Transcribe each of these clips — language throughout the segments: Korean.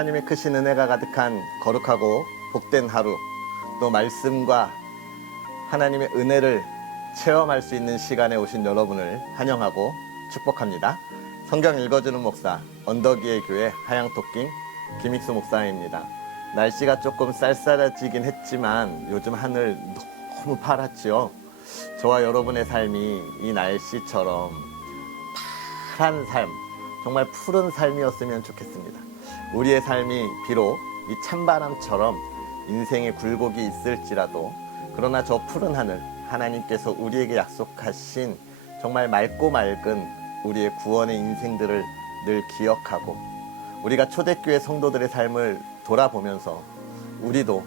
하나님의 크신 은혜가 가득한 거룩하고 복된 하루, 또 말씀과 하나님의 은혜를 체험할 수 있는 시간에 오신 여러분을 환영하고 축복합니다. 성경 읽어주는 목사, 언덕 위의 교회 하양토킹 김익수 목사입니다. 날씨가 조금 쌀쌀해지긴 했지만 요즘 하늘 너무 파랗지요. 저와 여러분의 삶이 이 날씨처럼 파란 삶, 정말 푸른 삶이었으면 좋겠습니다. 우리의 삶이 비록 이 찬바람처럼 인생의 굴곡이 있을지라도, 그러나 저 푸른 하늘, 하나님께서 우리에게 약속하신 정말 맑고 맑은 우리의 구원의 인생들을 늘 기억하고, 우리가 초대교회 성도들의 삶을 돌아보면서 우리도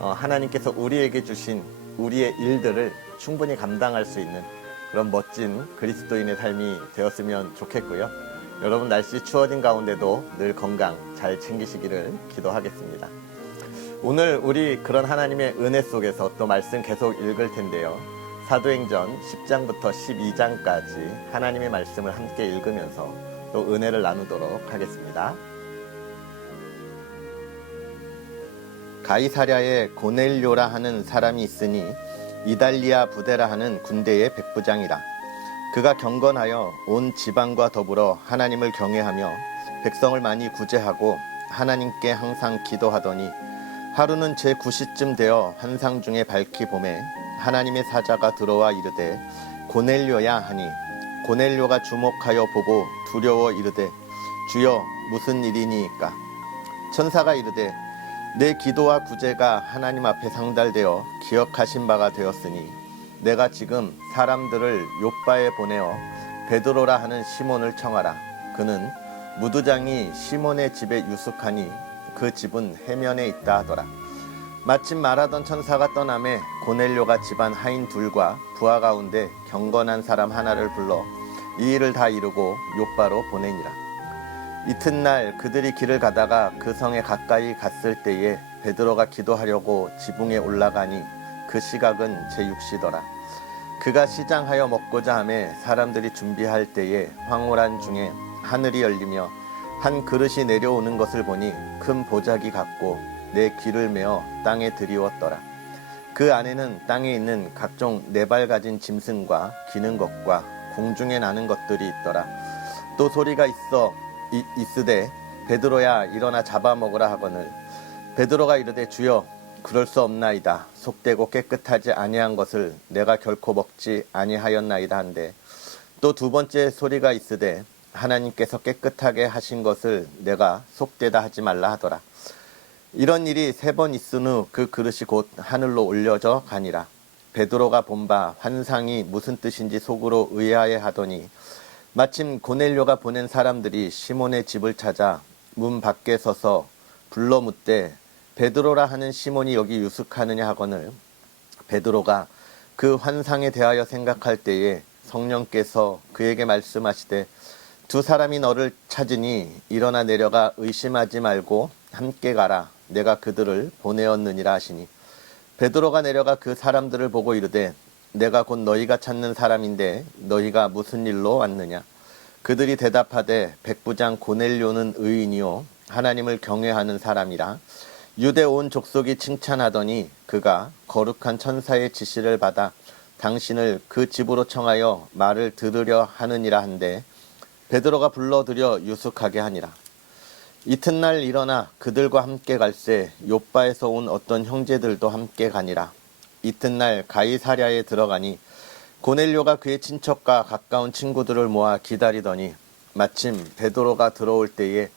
하나님께서 우리에게 주신 우리의 일들을 충분히 감당할 수 있는 그런 멋진 그리스도인의 삶이 되었으면 좋겠고요. 여러분 날씨 추워진 가운데도 늘 건강 잘 챙기시기를 기도하겠습니다. 오늘 우리 그런 하나님의 은혜 속에서 또 말씀 계속 읽을 텐데요. 사도행전 10장부터 12장까지 하나님의 말씀을 함께 읽으면서 또 은혜를 나누도록 하겠습니다. 가이사랴에 고넬료라 하는 사람이 있으니 이달리아 부대라 하는 군대의 백부장이라. 그가 경건하여 온 지방과 더불어 하나님을 경외하며 백성을 많이 구제하고 하나님께 항상 기도하더니, 하루는 제9시쯤 되어 환상 중에 밝히 봄에 하나님의 사자가 들어와 이르되 고넬료야 하니, 고넬료가 주목하여 보고 두려워 이르되 주여 무슨 일이니이까. 천사가 이르되 내 기도와 구제가 하나님 앞에 상달되어 기억하신 바가 되었으니 내가 지금 사람들을 욥바에 보내어 베드로라 하는 시몬을 청하라. 그는 무두장이 시몬의 집에 유숙하니 그 집은 해면에 있다 하더라. 마침 말하던 천사가 떠나매 고넬료가 집안 하인 둘과 부하 가운데 경건한 사람 하나를 불러 이 일을 다 이루고 욥바로 보내니라. 이튿날 그들이 길을 가다가 그 성에 가까이 갔을 때에 베드로가 기도하려고 지붕에 올라가니 그 시각은 제6시더라. 그가 시장하여 먹고자 하매 사람들이 준비할 때에 황홀한 중에 하늘이 열리며 한 그릇이 내려오는 것을 보니 큰 보자기 같고 내 귀를 메어 땅에 들이웠더라. 그 안에는 땅에 있는 각종 네 발 가진 짐승과 기는 것과 공중에 나는 것들이 있더라. 또 소리가 있으되 베드로야 일어나 잡아먹으라 하거늘 베드로가 이르되 주여 그럴 수 없나이다. 속되고 깨끗하지 아니한 것을 내가 결코 먹지 아니하였나이다 한데, 또 두 번째 소리가 있으되 하나님께서 깨끗하게 하신 것을 내가 속되다 하지 말라 하더라. 이런 일이 3번 있은 후 그 그릇이 곧 하늘로 올려져 가니라. 베드로가 본 바 환상이 무슨 뜻인지 속으로 의아해 하더니 마침 고넬료가 보낸 사람들이 시몬의 집을 찾아 문 밖에 서서 불러 묻되 베드로라 하는 시몬이 여기 유숙하느냐 하거늘, 베드로가 그 환상에 대하여 생각할 때에 성령께서 그에게 말씀하시되 두 사람이 너를 찾으니 일어나 내려가 의심하지 말고 함께 가라. 내가 그들을 보내었느니라 하시니, 베드로가 내려가 그 사람들을 보고 이르되 내가 곧 너희가 찾는 사람인데 너희가 무슨 일로 왔느냐. 그들이 대답하되 백부장 고넬료는 의인이요 하나님을 경외하는 사람이라. 유대 온 족속이 칭찬하더니 그가 거룩한 천사의 지시를 받아 당신을 그 집으로 청하여 말을 들으려 하느니라 한데, 베드로가 불러들여 유숙하게 하니라. 이튿날 일어나 그들과 함께 갈새 욥바에서 온 어떤 형제들도 함께 가니라. 이튿날 가이사랴에 들어가니 고넬료가 그의 친척과 가까운 친구들을 모아 기다리더니, 마침 베드로가 들어올 때에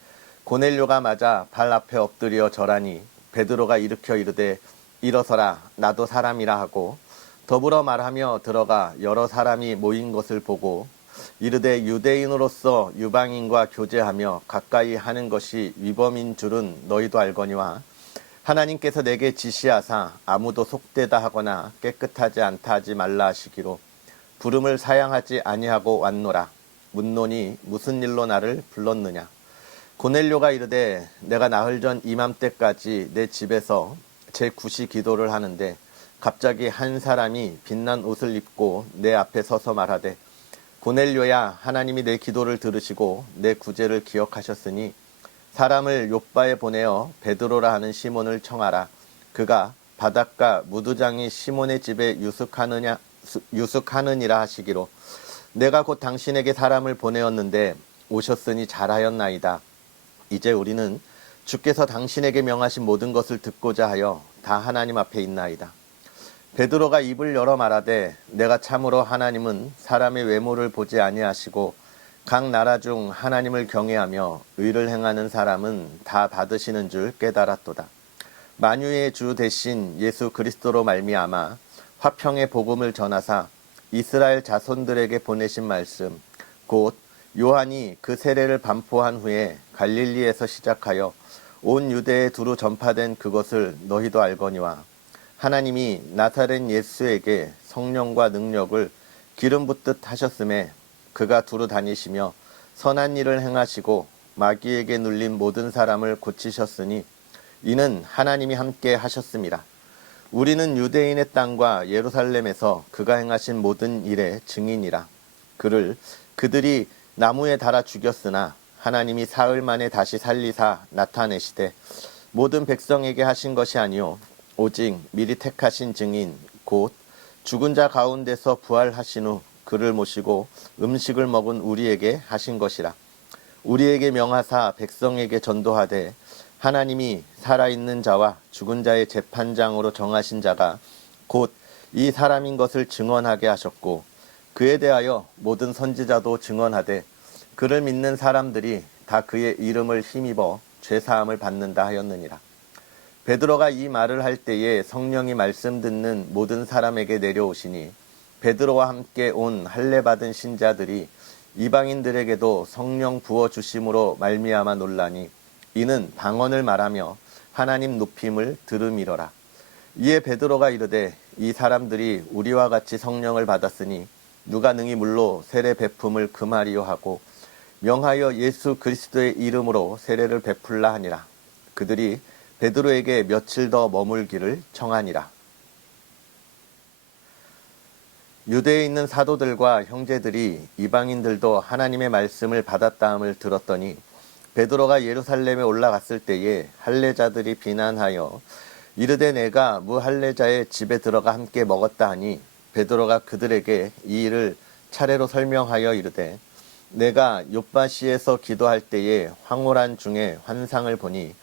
고넬료가 맞아 발 앞에 엎드려 절하니 베드로가 일으켜 이르되 일어서라 나도 사람이라 하고 더불어 말하며 들어가 여러 사람이 모인 것을 보고 이르되 유대인으로서 유방인과 교제하며 가까이 하는 것이 위법인 줄은 너희도 알거니와 하나님께서 내게 지시하사 아무도 속되다 하거나 깨끗하지 않다 하지 말라 하시기로 부름을 사양하지 아니하고 왔노라. 묻노니 무슨 일로 나를 불렀느냐. 고넬료가 이르되 내가 나흘 전 이맘때까지 내 집에서 제9시 기도를 하는데 갑자기 한 사람이 빛난 옷을 입고 내 앞에 서서 말하되 고넬료야 하나님이 내 기도를 들으시고 내 구제를 기억하셨으니 사람을 욥바에 보내어 베드로라 하는 시몬을 청하라. 그가 바닷가 무두장이 시몬의 집에 유숙하느니라 하시기로 내가 곧 당신에게 사람을 보내었는데 오셨으니 잘하였나이다. 이제 우리는 주께서 당신에게 명하신 모든 것을 듣고자 하여 다 하나님 앞에 있나이다. 베드로가 입을 열어 말하되 내가 참으로 하나님은 사람의 외모를 보지 아니하시고 각 나라 중 하나님을 경외하며 의를 행하는 사람은 다 받으시는 줄 깨달았도다. 만유의 주 대신 예수 그리스도로 말미암아 화평의 복음을 전하사 이스라엘 자손들에게 보내신 말씀 곧 요한이 그 세례를 반포한 후에 갈릴리에서 시작하여 온 유대에 두루 전파된 그것을 너희도 알거니와 하나님이 나사렛 예수에게 성령과 능력을 기름 붓듯 하셨음에 그가 두루 다니시며 선한 일을 행하시고 마귀에게 눌린 모든 사람을 고치셨으니 이는 하나님이 함께 하셨습니다. 우리는 유대인의 땅과 예루살렘에서 그가 행하신 모든 일의 증인이라. 그들이 나무에 달아 죽였으나 하나님이 사흘 만에 다시 살리사 나타내시되 모든 백성에게 하신 것이 아니요 오직 미리 택하신 증인 곧 죽은 자 가운데서 부활하신 후 그를 모시고 음식을 먹은 우리에게 하신 것이라. 우리에게 명하사 백성에게 전도하되 하나님이 살아있는 자와 죽은 자의 재판장으로 정하신 자가 곧 이 사람인 것을 증언하게 하셨고 그에 대하여 모든 선지자도 증언하되 그를 믿는 사람들이 다 그의 이름을 힘입어 죄사함을 받는다 하였느니라. 베드로가 이 말을 할 때에 성령이 말씀 듣는 모든 사람에게 내려오시니 베드로와 함께 온 할례 받은 신자들이 이방인들에게도 성령 부어 주심으로 말미암아 놀라니 이는 방언을 말하며 하나님 높임을 들음이러라. 이에 베드로가 이르되 이 사람들이 우리와 같이 성령을 받았으니 누가 능히 물로 세례 베품을 금하리요 하고 명하여 예수 그리스도의 이름으로 세례를 베풀라 하니라. 그들이 베드로에게 며칠 더 머물기를 청하니라. 유대에 있는 사도들과 형제들이 이방인들도 하나님의 말씀을 받았다함을 들었더니 베드로가 예루살렘에 올라갔을 때에 할례자들이 비난하여 이르되 내가 무할례자의 집에 들어가 함께 먹었다 하니 베드로가 그들에게 이 일을 차례로 설명하여 이르되 내가 욥바시에서 기도할 때에 황홀한 중에 환상을 보니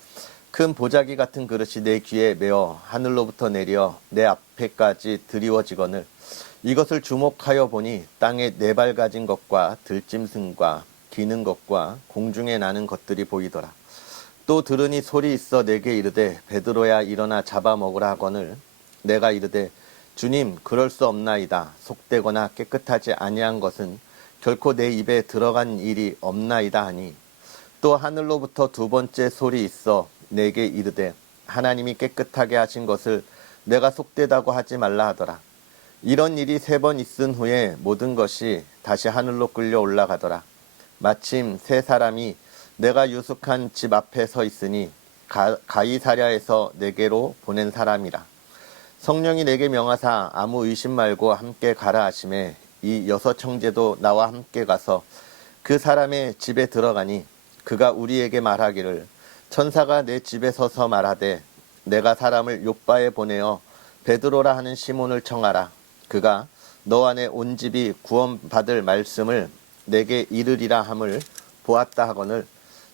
큰 보자기 같은 그릇이 내 귀에 메어 하늘로부터 내려 내 앞에까지 드리워지거늘 이것을 주목하여 보니 땅에 네 발 가진 것과 들짐승과 기는 것과 공중에 나는 것들이 보이더라. 또 들으니 소리 있어 내게 이르되 베드로야 일어나 잡아먹으라 하거늘 내가 이르되 주님 그럴 수 없나이다. 속되거나 깨끗하지 아니한 것은 결코 내 입에 들어간 일이 없나이다 하니 또 하늘로부터 두 번째 소리 있어 내게 이르되 하나님이 깨끗하게 하신 것을 내가 속되다고 하지 말라 하더라. 이런 일이 3번 있은 후에 모든 것이 다시 하늘로 끌려 올라가더라. 마침 3사람이 내가 유숙한 집 앞에 서 있으니 가이사랴에서 내게로 보낸 사람이라. 성령이 내게 명하사 아무 의심 말고 함께 가라 하시매 이 6 형제도 나와 함께 가서 그 사람의 집에 들어가니 그가 우리에게 말하기를 천사가 내 집에 서서 말하되 내가 사람을 욥바에 보내어 베드로라 하는 시몬을 청하라. 그가 너 안에 온 집이 구원받을 말씀을 내게 이르리라 함을 보았다 하거늘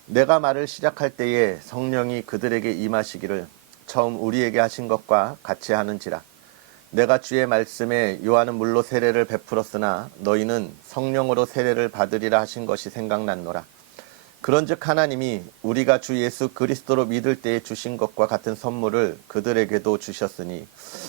내가 말을 시작할 때에 성령이 그들에게 임하시기를 처음 우리에게 하신 것과 같이 하는지라. 내가 주의 말씀에 요한은 물로 세례를 베풀었으나 너희는 성령으로 세례를 받으리라 하신 것이 생각났노라. 그런즉 하나님이 우리가 주 예수 그리스도로 믿을 때에 주신 것과 같은 선물을 그들에게도 주셨으니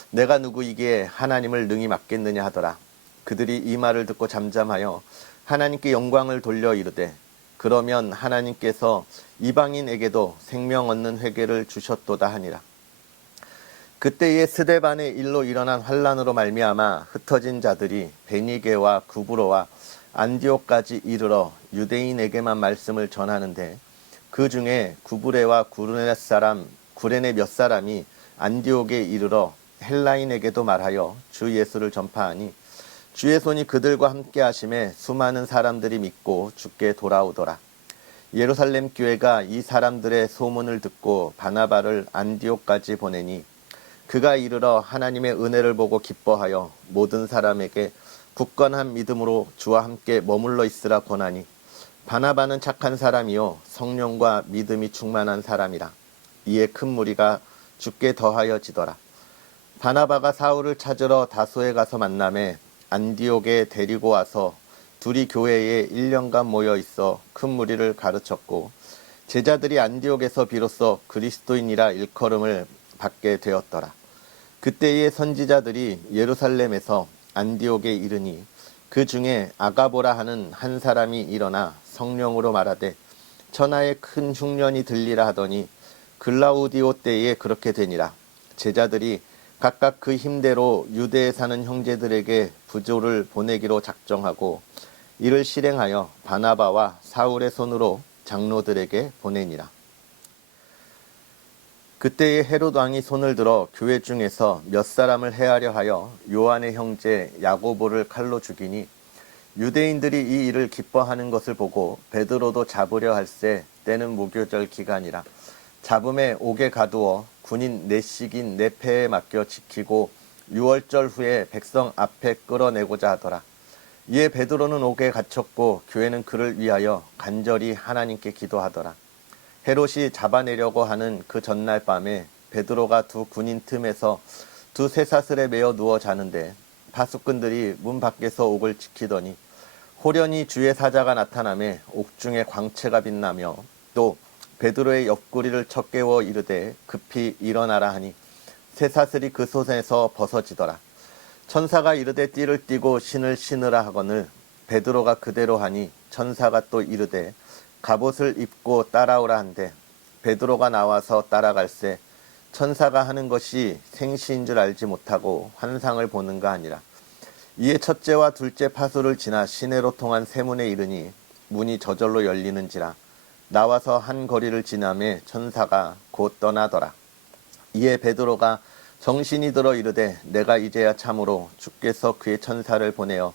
내가 누구이기에 하나님을 능히 맡겠느냐 하더라. 그들이 이 말을 듣고 잠잠하여 하나님께 영광을 돌려 이르되 그러면 하나님께서 이방인에게도 생명 얻는 회개를 주셨도다 하니라. 그때에 스데반의 일로 일어난 환란으로 말미암아 흩어진 자들이 베니게와 구브로와 안디옥까지 이르러 유대인에게만 말씀을 전하는데 그 중에 구브레와 구레네 몇 사람이 안디옥에 이르러 헬라인에게도 말하여 주 예수를 전파하니 주의 손이 그들과 함께 하심에 수많은 사람들이 믿고 주께 돌아오더라. 예루살렘 교회가 이 사람들의 소문을 듣고 바나바를 안디옥까지 보내니 그가 이르러 하나님의 은혜를 보고 기뻐하여 모든 사람에게 굳건한 믿음으로 주와 함께 머물러 있으라 권하니 바나바는 착한 사람이요 성령과 믿음이 충만한 사람이라. 이에 큰 무리가 죽게 더하여지더라. 바나바가 사울을 찾으러 다소에 가서 만남에 안디옥에 데리고 와서 둘이 교회에 1년간 모여 있어 큰 무리를 가르쳤고 제자들이 안디옥에서 비로소 그리스도인이라 일컬음을 받게 되었더라. 그때의 선지자들이 예루살렘에서 안디옥에 이르니 그 중에 아가보라 하는 한 사람이 일어나 성령으로 말하되 천하에 큰 흉년이 들리라 하더니 글라우디오 때에 그렇게 되니라. 제자들이 각각 그 힘대로 유대에 사는 형제들에게 부조를 보내기로 작정하고 이를 실행하여 바나바와 사울의 손으로 장로들에게 보내니라. 그때에 헤롯 왕이 손을 들어 교회 중에서 몇 사람을 해하려 하여 요한의 형제 야고보를 칼로 죽이니 유대인들이 이 일을 기뻐하는 것을 보고 베드로도 잡으려 할세 때는 무교절 기간이라. 잡음에 옥에 가두어 군인 넷씩인 네 패에 맡겨 지키고 6월절 후에 백성 앞에 끌어내고자 하더라. 이에 베드로는 옥에 갇혔고 교회는 그를 위하여 간절히 하나님께 기도하더라. 헤롯이 잡아내려고 하는 그 전날 밤에 베드로가 두 군인 틈에서 두 쇠사슬에 매어 누워 자는데 파수꾼들이 문 밖에서 옥을 지키더니 호련히 주의 사자가 나타나매 옥중에 광채가 빛나며 또 베드로의 옆구리를 쳐 깨워 이르되 급히 일어나라 하니 쇠사슬이 그 손에서 벗어지더라. 천사가 이르되 띠를 띠고 신을 신으라 하거늘 베드로가 그대로 하니 천사가 또 이르되 갑옷을 입고 따라오라 한데 베드로가 나와서 따라갈새 천사가 하는 것이 생시인 줄 알지 못하고 환상을 보는가 하니라. 이에 첫째와 둘째 파수를 지나 시내로 통한 세문에 이르니 문이 저절로 열리는지라. 나와서 한 거리를 지나매 천사가 곧 떠나더라. 이에 베드로가 정신이 들어 이르되 내가 이제야 참으로 주께서 그의 천사를 보내어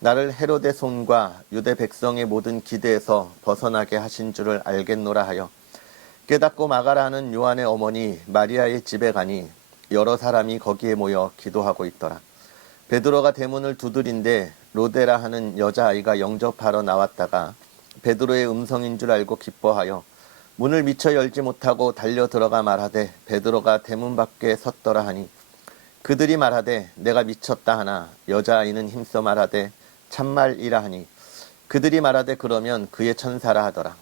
나를 헤롯의 손과 유대 백성의 모든 기대에서 벗어나게 하신 줄을 알겠노라 하여 깨닫고 마가라 하는 요한의 어머니 마리아의 집에 가니 여러 사람이 거기에 모여 기도하고 있더라. 베드로가 대문을 두드린데 로데라 하는 여자아이가 영접하러 나왔다가 베드로의 음성인 줄 알고 기뻐하여 문을 미처 열지 못하고 달려 들어가 말하되 베드로가 대문 밖에 섰더라 하니 그들이 말하되 내가 미쳤다 하나 여자아이는 힘써 말하되 참말이라 하니 그들이 말하되 그러면 그의 천사라 하더라.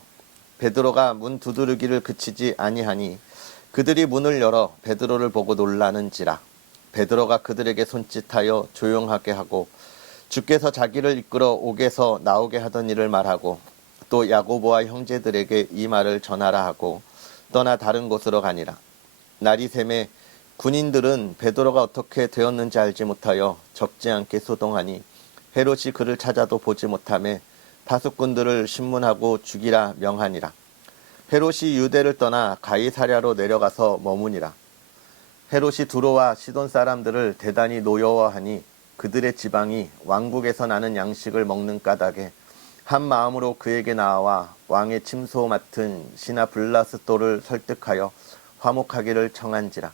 베드로가 문 두드리기를 그치지 아니하니 그들이 문을 열어 베드로를 보고 놀라는지라. 베드로가 그들에게 손짓하여 조용하게 하고 주께서 자기를 이끌어 옥에서 나오게 하던 일을 말하고 또 야고보와 형제들에게 이 말을 전하라 하고 떠나 다른 곳으로 가니라. 날이 새매 군인들은 베드로가 어떻게 되었는지 알지 못하여 적지 않게 소동하니 헤롯이 그를 찾아도 보지 못하매 파수꾼들을 신문하고 죽이라 명하니라. 헤롯이 유대를 떠나 가이사랴로 내려가서 머무니라. 헤롯이 두로와 시돈 사람들을 대단히 노여워하니 그들의 지방이 왕국에서 나는 양식을 먹는 까닭에 한 마음으로 그에게 나와 왕의 침소 맡은 신하 블라스도를 설득하여 화목하기를 청한지라.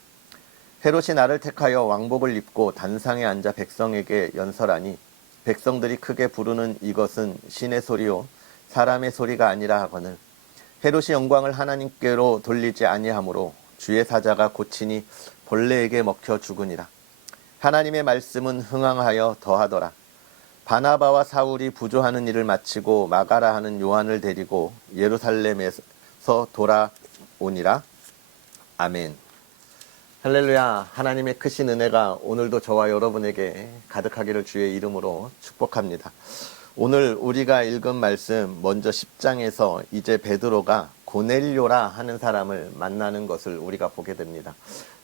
헤롯이 나를 택하여 왕복을 입고 단상에 앉아 백성에게 연설하니 백성들이 크게 부르는 이것은 신의 소리요 사람의 소리가 아니라 하거늘 헤롯이 영광을 하나님께로 돌리지 아니하므로 주의 사자가 고치니 벌레에게 먹혀 죽으니라. 하나님의 말씀은 흥황하여 더하더라. 바나바와 사울이 부조하는 일을 마치고 마가라 하는 요한을 데리고 예루살렘에서 돌아오니라. 아멘. 할렐루야. 하나님의 크신 은혜가 오늘도 저와 여러분에게 가득하기를 주의 이름으로 축복합니다. 오늘 우리가 읽은 말씀 먼저 10장에서 이제 베드로가 고넬료라 하는 사람을 만나는 것을 우리가 보게 됩니다.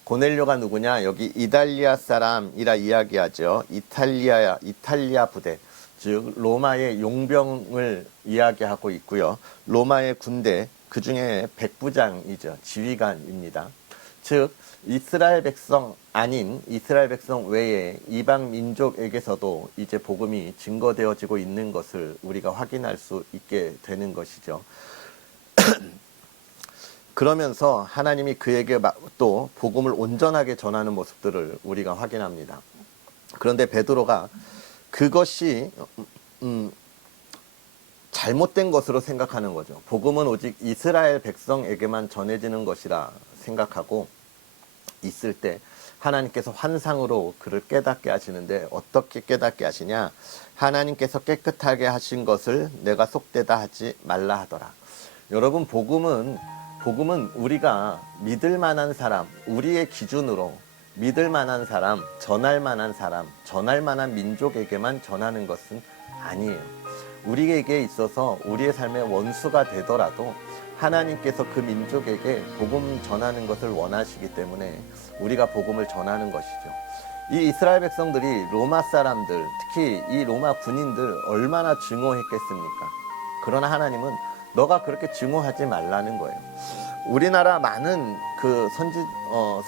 고넬료가 누구냐? 여기 이달리아 사람이라 이야기하죠. 이탈리아 부대, 즉 로마의 용병을 이야기하고 있고요. 로마의 군대, 그 중에 백부장이죠. 지휘관입니다. 즉 이스라엘 백성 아닌 이스라엘 백성 외에 이방 민족에게서도 이제 복음이 증거되어지고 있는 것을 우리가 확인할 수 있게 되는 것이죠. 그러면서 하나님이 그에게 또 복음을 온전하게 전하는 모습들을 우리가 확인합니다. 그런데 베드로가 그것이 잘못된 것으로 생각하는 거죠. 복음은 오직 이스라엘 백성에게만 전해지는 것이라 생각하고 있을 때 하나님께서 환상으로 그를 깨닫게 하시는데, 어떻게 깨닫게 하시냐? 하나님께서 깨끗하게 하신 것을 내가 속되다 하지 말라 하더라. 여러분, 복음은 우리가 믿을 만한 사람, 우리의 기준으로 믿을 만한 사람, 전할 만한 민족에게만 전하는 것은 아니에요. 우리에게 있어서 우리의 삶의 원수가 되더라도 하나님께서 그 민족에게 복음 전하는 것을 원하시기 때문에 우리가 복음을 전하는 것이죠. 이 이스라엘 백성들이 로마 사람들, 특히 이 로마 군인들 얼마나 증오했겠습니까? 그러나 하나님은 너가 그렇게 증오하지 말라는 거예요. 우리나라 많은 그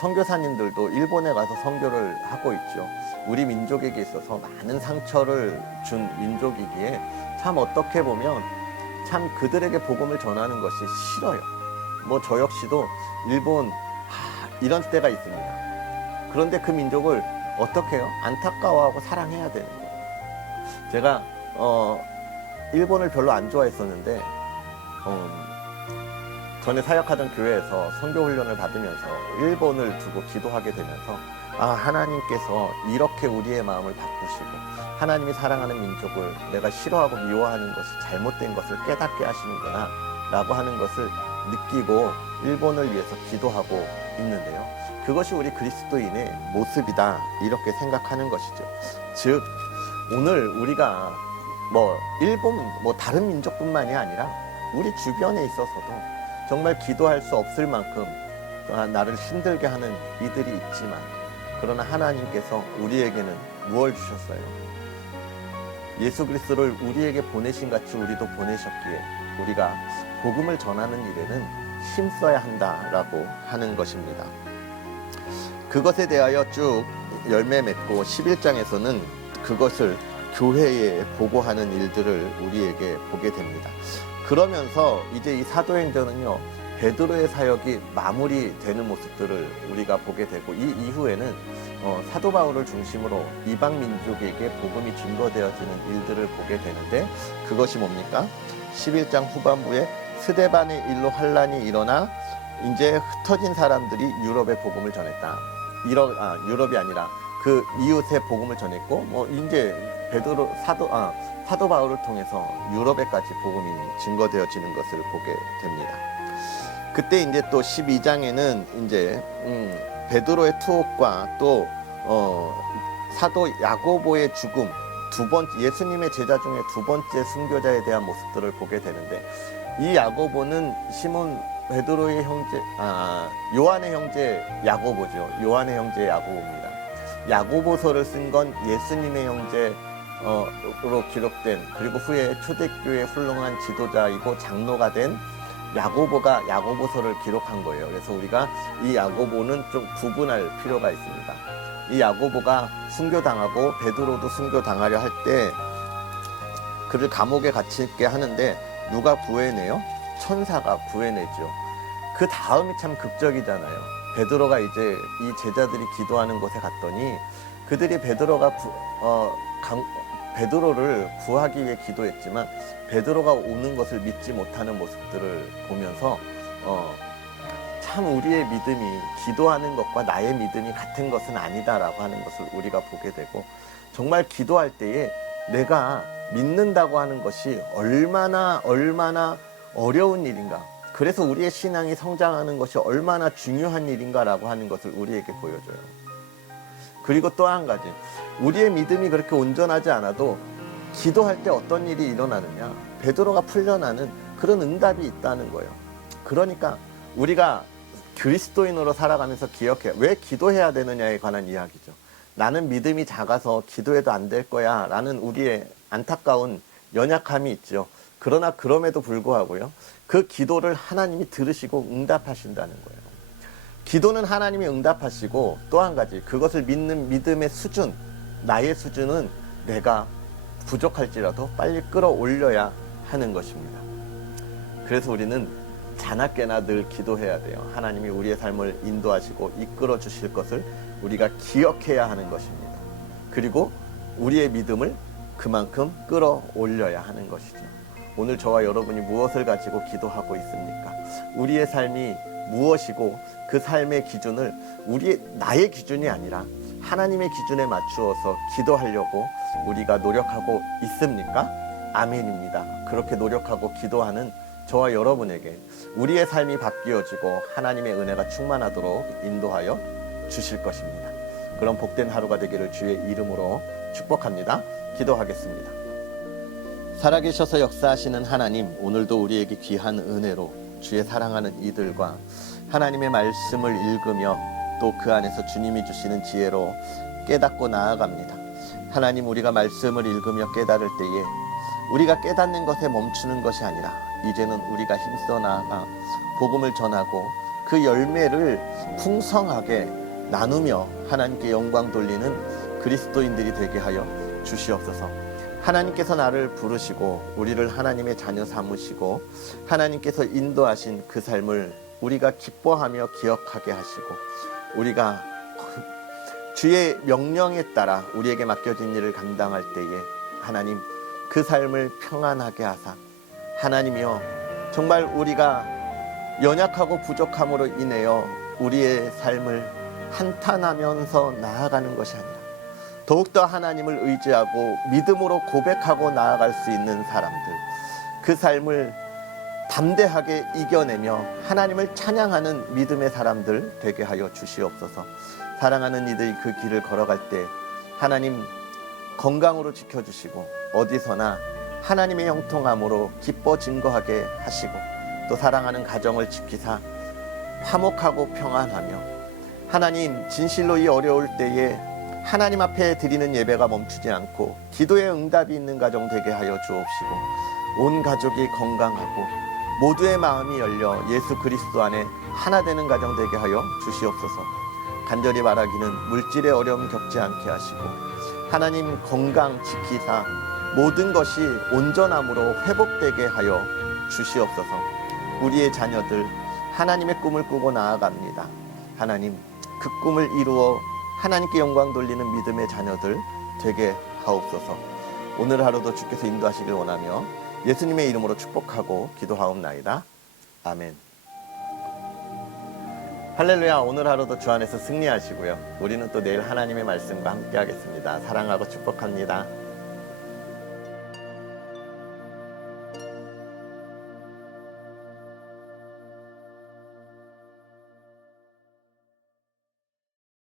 선교사님들도 일본에 가서 선교를 하고 있죠. 우리 민족에게 있어서 많은 상처를 준 민족이기에 참 어떻게 보면 참 그들에게 복음을 전하는 것이 싫어요. 뭐 저 역시도 일본 이런 때가 있습니다. 그런데 그 민족을 어떻게 해요? 안타까워하고 사랑해야 되는 거예요. 제가 일본을 별로 안 좋아했었는데 전에 사역하던 교회에서 선교훈련을 받으면서 일본을 두고 기도하게 되면서 하나님께서 이렇게 우리의 마음을 바꾸시고 하나님이 사랑하는 민족을 내가 싫어하고 미워하는 것이 잘못된 것을 깨닫게 하시는구나 라고 하는 것을 느끼고 일본을 위해서 기도하고 있는데요. 그것이 우리 그리스도인의 모습이다, 이렇게 생각하는 것이죠. 즉 오늘 우리가 일본 다른 민족뿐만이 아니라 우리 주변에 있어서도 정말 기도할 수 없을 만큼 나를 힘들게 하는 이들이 있지만, 그러나 하나님께서 우리에게는 무엇을 주셨어요? 예수 그리스도를 우리에게 보내신 같이 우리도 보내셨기에 우리가 복음을 전하는 일에는 힘써야 한다라고 하는 것입니다. 그것에 대하여 쭉 열매 맺고 11장에서는 그것을 교회에 보고하는 일들을 우리에게 보게 됩니다. 그러면서 이제 이 사도행전은요, 베드로의 사역이 마무리되는 모습들을 우리가 보게 되고, 이 이후에는 사도 바울을 중심으로 이방 민족에게 복음이 증거되어지는 일들을 보게 되는데, 그것이 뭡니까? 11장 후반부에 스데반의 일로 환란이 일어나 이제 흩어진 사람들이 유럽에 복음을 전했다. 유럽이 아니라 그 이웃에 복음을 전했고, 이제 베드로 사도 바울을 통해서 유럽에까지 복음이 증거되어지는 것을 보게 됩니다. 그때 이제 또 12장에는 이제 베드로의 투옥과 또 사도 야고보의 죽음, 예수님의 제자 중에 두 번째 순교자에 대한 모습들을 보게 되는데, 이 야고보는 베드로의 형제, 요한의 형제 야고보죠. 요한의 형제 야고보입니다. 야고보서를 쓴 건 예수님의 형제로 기록된, 그리고 후에 초대교회 훌륭한 지도자이고 장로가 된 야고보가 야고보서를 기록한 거예요. 그래서 우리가 이 야고보는 좀 구분할 필요가 있습니다. 이 야고보가 순교당하고 베드로도 순교당하려 할 때 그를 감옥에 갇히게 하는데 누가 구해내요? 천사가 구해내죠. 그 다음이 참 극적이잖아요. 베드로가 이제 이 제자들이 기도하는 곳에 갔더니 그들이 베드로를 구하기 위해 기도했지만 베드로가 오는 것을 믿지 못하는 모습들을 보면서 참 우리의 믿음이 기도하는 것과 나의 믿음이 같은 것은 아니다라고 하는 것을 우리가 보게 되고, 정말 기도할 때에 내가 믿는다고 하는 것이 얼마나 어려운 일인가, 그래서 우리의 신앙이 성장하는 것이 얼마나 중요한 일인가라고 하는 것을 우리에게 보여줘요. 그리고 또 한 가지, 우리의 믿음이 그렇게 온전하지 않아도 기도할 때 어떤 일이 일어나느냐, 베드로가 풀려나는 그런 응답이 있다는 거예요. 그러니까 우리가 그리스도인으로 살아가면서 기억해, 왜 기도해야 되느냐에 관한 이야기죠. 나는 믿음이 작아서 기도해도 안 될 거야 라는 우리의 안타까운 연약함이 있죠. 그러나 그럼에도 불구하고요, 그 기도를 하나님이 들으시고 응답하신다는 거예요. 기도는 하나님이 응답하시고, 또 한 가지, 그것을 믿는 믿음의 수준, 나의 수준은 내가 부족할지라도 빨리 끌어올려야 하는 것입니다. 그래서 우리는 자나깨나 늘 기도해야 돼요. 하나님이 우리의 삶을 인도하시고 이끌어 주실 것을 우리가 기억해야 하는 것입니다. 그리고 우리의 믿음을 그만큼 끌어올려야 하는 것이죠. 오늘 저와 여러분이 무엇을 가지고 기도하고 있습니까? 우리의 삶이 무엇이고 그 삶의 기준을 나의 기준이 아니라 하나님의 기준에 맞추어서 기도하려고 우리가 노력하고 있습니까? 아멘입니다. 그렇게 노력하고 기도하는 저와 여러분에게 우리의 삶이 바뀌어지고 하나님의 은혜가 충만하도록 인도하여 주실 것입니다. 그런 복된 하루가 되기를 주의 이름으로 축복합니다. 기도하겠습니다. 살아계셔서 역사하시는 하나님, 오늘도 우리에게 귀한 은혜로 주의 사랑하는 이들과 하나님의 말씀을 읽으며 또 그 안에서 주님이 주시는 지혜로 깨닫고 나아갑니다. 하나님, 우리가 말씀을 읽으며 깨달을 때에 우리가 깨닫는 것에 멈추는 것이 아니라 이제는 우리가 힘써 나아가 복음을 전하고 그 열매를 풍성하게 나누며 하나님께 영광 돌리는 그리스도인들이 되게 하여 주시옵소서. 하나님께서 나를 부르시고 우리를 하나님의 자녀 삼으시고 하나님께서 인도하신 그 삶을 우리가 기뻐하며 기억하게 하시고 우리가 주의 명령에 따라 우리에게 맡겨진 일을 감당할 때에 하나님 그 삶을 평안하게 하사 하나님이여 정말 우리가 연약하고 부족함으로 인하여 우리의 삶을 한탄하면서 나아가는 것이 아니라 더욱더 하나님을 의지하고 믿음으로 고백하고 나아갈 수 있는 사람들, 그 삶을 담대하게 이겨내며 하나님을 찬양하는 믿음의 사람들 되게 하여 주시옵소서. 사랑하는 이들이 그 길을 걸어갈 때 하나님 건강으로 지켜주시고 어디서나 하나님의 형통함으로 기뻐 증거하게 하시고 또 사랑하는 가정을 지키사 화목하고 평안하며 하나님 진실로 이 어려울 때에 하나님 앞에 드리는 예배가 멈추지 않고 기도의 응답이 있는 가정 되게 하여 주옵시고 온 가족이 건강하고 모두의 마음이 열려 예수 그리스도 안에 하나 되는 가정 되게 하여 주시옵소서. 간절히 바라기는 물질의 어려움 겪지 않게 하시고 하나님 건강 지키사 모든 것이 온전함으로 회복되게 하여 주시옵소서. 우리의 자녀들 하나님의 꿈을 꾸고 나아갑니다. 하나님 그 꿈을 이루어 하나님께 영광 돌리는 믿음의 자녀들 되게 하옵소서. 오늘 하루도 주께서 인도하시길 원하며 예수님의 이름으로 축복하고 기도하옵나이다. 아멘. 할렐루야. 오늘 하루도 주 안에서 승리하시고요. 우리는 또 내일 하나님의 말씀과 함께 하겠습니다. 사랑하고 축복합니다.